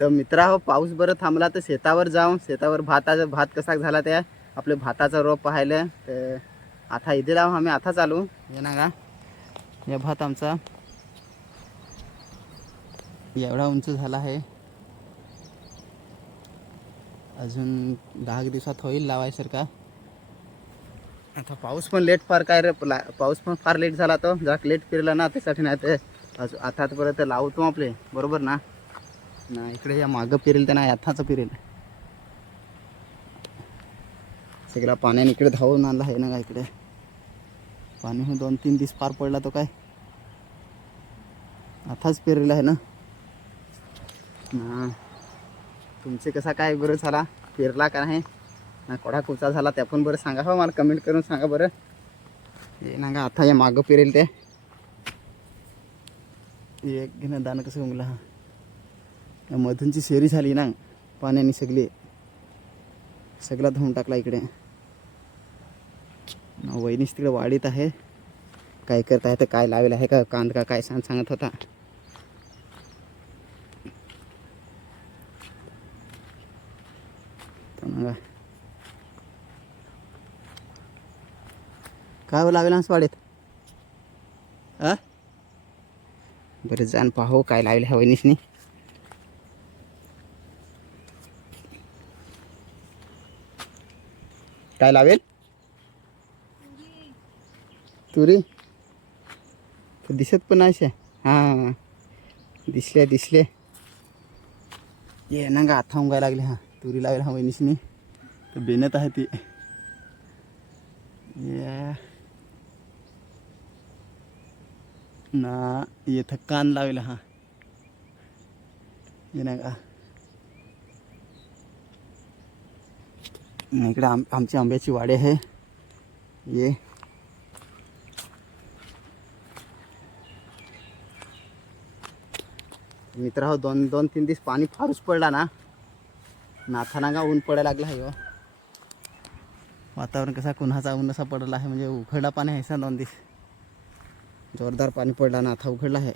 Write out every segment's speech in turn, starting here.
तर मित्रा पाऊस बरं थांबला तर शेतावर जाऊन शेतावर भात कसा झाला त्या आपले भाताचा रोप पाहिलं. तर आता इथे जाऊ आम्ही आता चालू हे ना का या भात आमचा एवढा उंच झाला आहे. अजून 10 दिवसात होईल लावायसारखा. आता पाऊस पण लेट फार काय रे पाऊस पण फार लेट झाला तो जरा लेट फिरला ना त्यासाठी नाही तर आतापर्यंत लावतो आपले बरोबर ना. ना इकडे या मागं फिरेल तर नाही आताचं फिरेल सगळा पाण्याने इकडे धावून आणला आहे ना का. इकडे पाणी हो 2-3 दिवस फार पडला तो काय आताच पेरलेला आहे ना. ना तुमचे कसा काय बरं झाला पेरला का नाही ना कोडा कुचा झाला त्या पण बरं सांगा. हो मला कमेंट करून सांगा बरं. हे ना का आता या मागं पेरेल ते एक घेणं दाणं कसं उमला हा मधूनची शेरी झाली ना पाण्याने सगळा धुवून टाकला इकडे. वहिनीच तिकडे वाढीत आहे काय करत आहे तर काय लावेल आहे का कांद का काय सांगत होता. काय लावेल आमचं वाडीत बरं जाण पाहू काय लावेल ह्या वहिनीसनी. काय लावेल तुरी दिसत पण नाही. हां दिसले ये ना गा आता उंगायला लागले. हां तुरी लावेल हा वहिनीसनी तर बेनत आहे ती ना इथं कान लावेल. हा ये ना का इकडे आमची आंब्याची वाडी आहे. ये मित्र हो 2-3 दिवस पाणी फारच पडला ना नाथा का ऊन पडायला लागला आहे. वातावरण कसा कुन्हाचा ऊन असा पडला आहे म्हणजे उघडला पाणी आहे सा 2 दिवस जोरदार पाणी पडला ना आता उघडला आहे.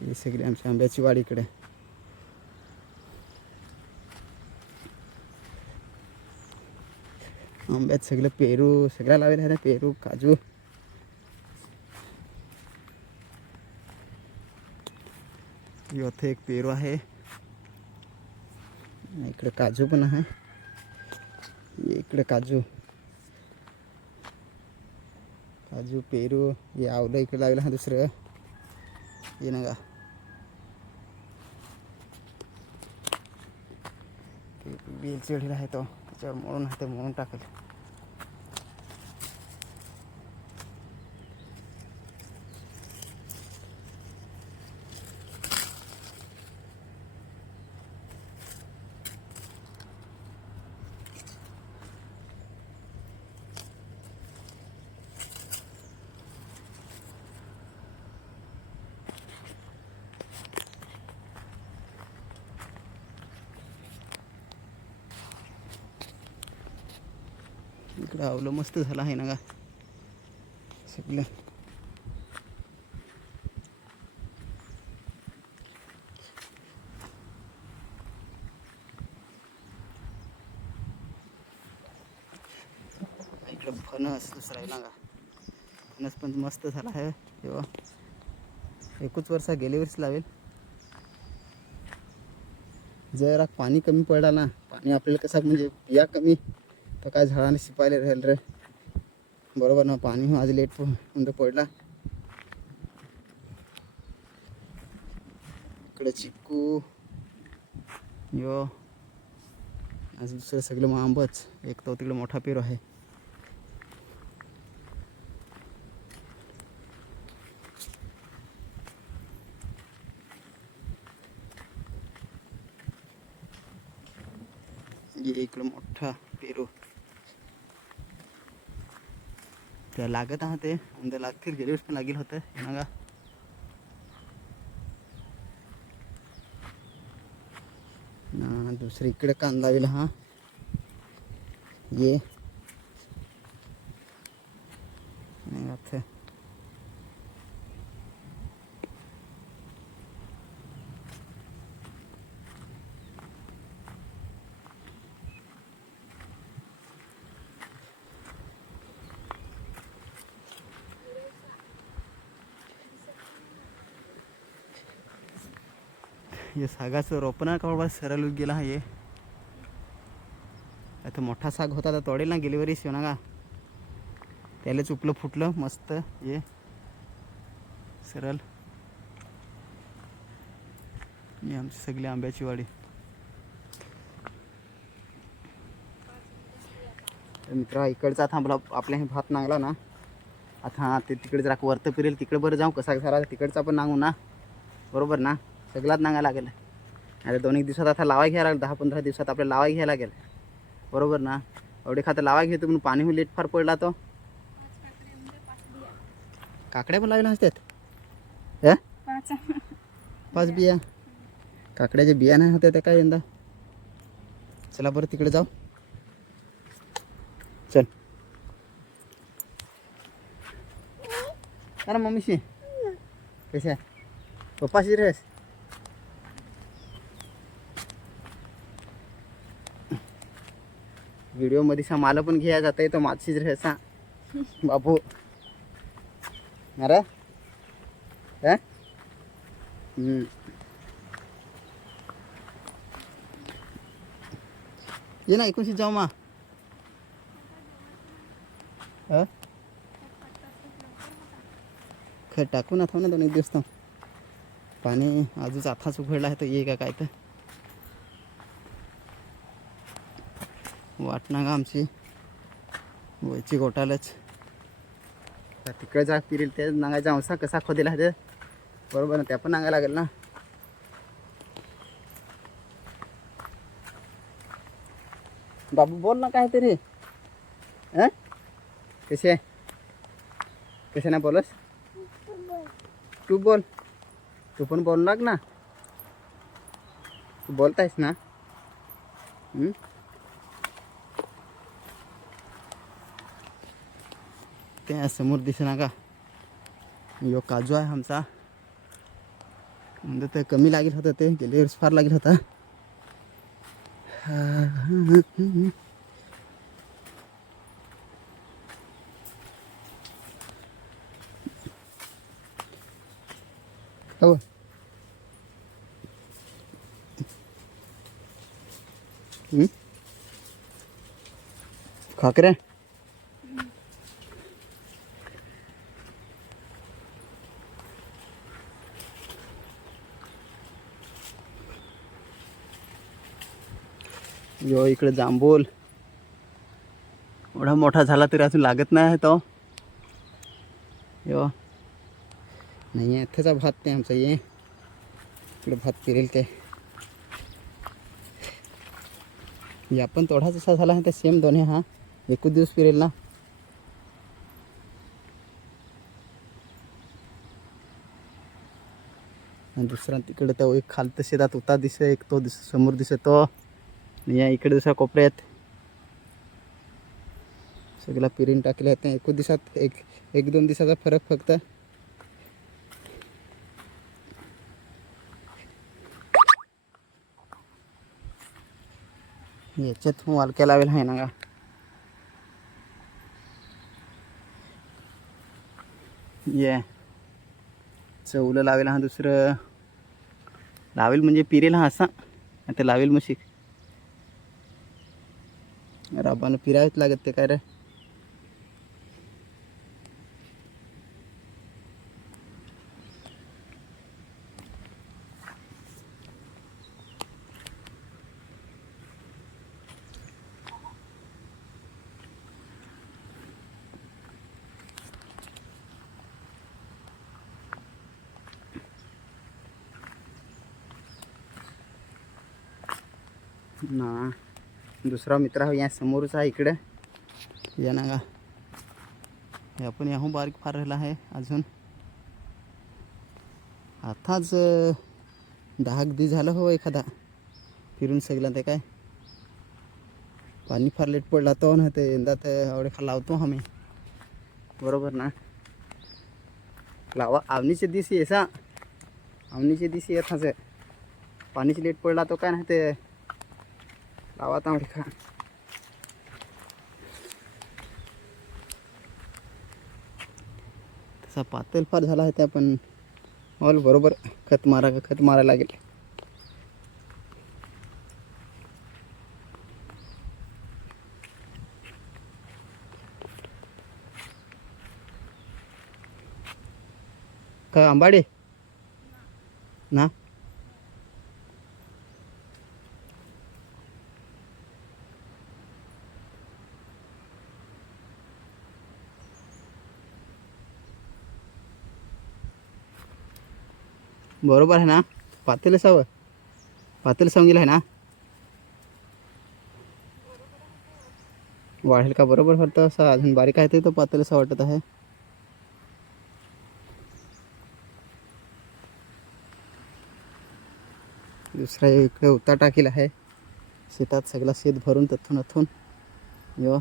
ही सगळी आमची आंब्याची वाडी इकडे. आंब्यात सगळं पेरू सगळ्या लावेल आहे ना पेरू काजू. इथे एक पेरू आहे इकडे काजू पण आहे. इकडे काजू पेरू हे आवलं इकडे लावलं हा दुसरं ये ना का बेल चढलेला आहे तो त्याच्यावर म्हणून आहे ते म्हणून टाकेल. इकडं आवलं मस्त झालं आहे ना का सगळं. इकडं फणस दुसरा आहे ना का फणस पण मस्त झाला आहे. तेव्हा 1 वर्ष गेल्या वर्षी लावेल. जरा पाणी कमी पडला ना पाणी आपल्याला कसं म्हणजे बिया कमी तर काय झाडाने शिपायला राहील रे बरोबर ना. पाणी आज लेट म्हणजे पडला. इकडे चिक्कू यो आज दुसरं सगळं मग आंबच एक तो तिकडे मोठा पेरू आहे. इकडे मोठा पेरू त्या लागत आहे ते उद्या लागतील गेल्या वेळेस पण लागेल होतं ना. दुसरी इकडे कांदा लावेल हा ये आता हे सागाचं रोपण का बाबा सरळ गेला हा. हे आता मोठा साग होता तर तोडेल ना गेली वरी शिवना का त्याला चुपलं फुटलं मस्त. हे सरळ ही आमची सगळी आंब्याची वाडी. मित्र इकडचा थांबला आपल्या हे भात नांगला ना आता. हां ते तिकडे जरा वरतं फिरेल तिकडे बरं जाऊ कसा झाला तिकडचा पण नांगू ना बरोबर ना. सगळ्यात नांगायला लागेल अरे 2-1 दिवसात आता लावाय घ्यायला लागेल. 10-15 दिवसात आपल्याला लावाय घ्यायला लागेल बरोबर ना. एवढे खातं लावाय घेतो म्हणून पाणी लेट फार पडला तो. काकड्या पण लावल्या असतात 5 बिया. काकड्याचे बिया नाही होत्या त्या काय यंदा. चला बरं तिकडे जाऊ चल. अरे मम्मीशी कशी आहे पप्पाशी ड्रेस. व्हिडिओ मध्ये मला पण घ्यायला जाता येतो माझीच ड्रेस हा बाबू. अरे ये ना 19 जाऊ मा खत टाकू ना थांब ना 2-1 दिवस थांब. पाणी आजच आताच उघडला आहे तर ये का काय तर वाट ना का आमची वयची गोटालाच. तिकडे जा फिरेल ते नांगायचा औसा कसा खोदेला आहे बरोबर ना. त्या पण नांगायला लागेल ना. बाबू बोल ना काय तरी कसे कसे ना बोलस. तू बोल तू पण बोल लाग ना. तू बोलतायस ना. त्या समोर दिसेना का यो काजू आहे आमचा. म्हणजे ते कमी लागेल होतं ते गेल्या वर्षी फार लागेल होता. हो खाकरे यो इकडे जांभूल एवढा मोठा झाला तरी अजून लागत नाही आहे तो. यो नाही आहे इथेचा भात ते आमचा. ये इकडे भात फिरेल ते या पण थोडा जसा झाला आहे ते सेम दोन्ही. हा एकच दिवस फिरेल ना. आणि दुसरा तिकडे तो एक खालतं शेतात उता दिसे एक तो समोर दिसे तो. या इकडे दुसऱ्या कोपऱ्यात सगळा पिरीन टाकले आहेत. एकच दिवसात 1-2 दिवसाचा फरक फक्त. याच्यात वालक्या लावेल आहे ना का. ये चवलं लावेल हा दुसरं लावेल म्हणजे पिरेल हा असा आता लावेल मशीक. राबानं फिरायच लागत ते काय रे. ना दुसरा मित्र हा या समोरच आहे इकडे या ना का. हे आपण याहून बारीक फार राहिला आहे अजून. आताच 10 दिवस झालं हो एखादा फिरून सगळं. ते काय पाणी फार लेट पडला तो ना ते यंदा तर एवढे फार लावतो आम्ही बरोबर ना. लावा आवनीचे दिवस येसा आवनीचे दिवस येताच आहे. पाणीच लेट पडला तो काय नाही ते लावा तांबडी खा. पातळ फार झाला आहे त्या पण ऑल बरोबर खत मारायला लागेल. का आंबाडी ना बरोबर आहे ना पातेलं सावं पातेलं सांगितलं आहे ना वाढेल का बरोबर होतं असं अजून बारीक आहे ते तर पातेलं असं वाटत आहे दुसरा इकडे उता टाकील आहे शेतात सगळा शेत भरून तथून अथून यो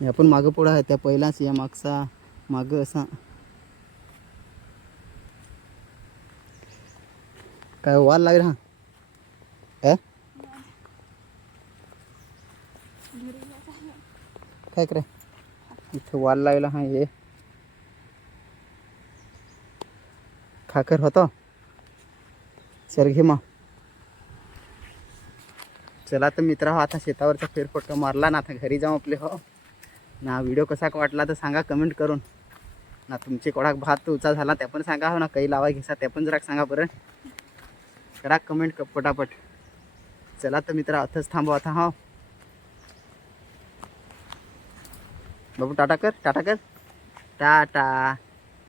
हे आपण मागं पुढं आहे त्या पहिलाच या मागचा मागं असा काय वाल लागेल हा काय करे इथे वाल लावला हा हे खाकर होतो चल घे मग चला तर मित्र हो आता शेतावरचा फेरफटका मारला ना आता घरी जाऊ आपले हो ना व्हिडिओ कसा वाटला तर सांगा कमेंट करून ना तुमचे कोणाक भात उचा झाला त्या पण सांगा हो ना काही लावा घेसा त्या पण जरा सांगा बरं करा कमेंट पटापट चला तर मित्र आताच थांबव आता हा बाबू टाटा कर टाटा